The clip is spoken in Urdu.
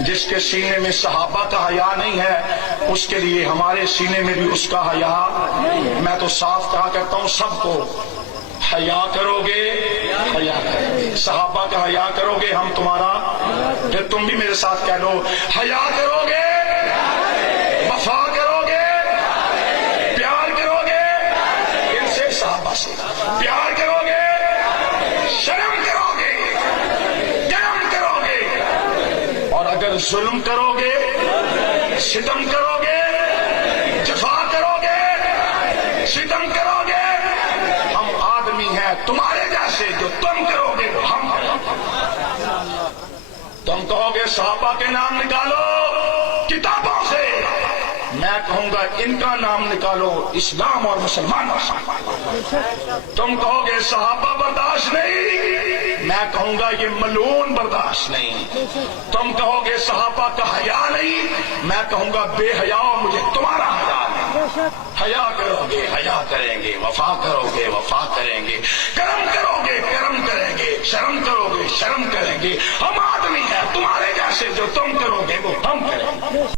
جس کے سینے میں صحابہ کا حیا نہیں ہے اس کے لیے ہمارے سینے میں بھی اس کا حیا. میں تو صاف کہا کرتا ہوں سب کو، حیا کرو گے حیا کریں گے. صحابہ کا حیا کرو گے ہم تمہارا. پھر تم بھی میرے ساتھ کہہ لو، حیا کرو گے، وفا کرو گے، پیار کرو گے ان سے، صحابہ سے پیار کرو گے، شرم کرو گے، کرم کرو گے. اور اگر ظلم کرو گے، ستم کرو گے، جفا کرو گے، ستم کرو گے، ہم آدمی ہیں تمہارے جیسے، جو تم کرو گے وہ ہم کریں گے. تم کہو گے صحابہ کے نام نکالو کتابوں سے، میں کہوں گا ان کا نام نکالو اسلام اور مسلمانوں سے. تم کہو گے صحابہ برداشت نہیں، میں کہوں گا یہ ملعون برداشت نہیں. تم کہو گے صحابہ کا حیا نہیں، میں کہوں گا بے حیاؤ مجھے تمہارا حیا نہیں. حیا کرو گے حیا کریں گے، وفا کرو گے وفا کریں گے، کرم کرو گے کرم کریں گے، شرم کرو گے شرم کریں گے. ہم آدمی ہیں تمہارے جیسے، جو تم کرو گے وہ ہم کریں گے.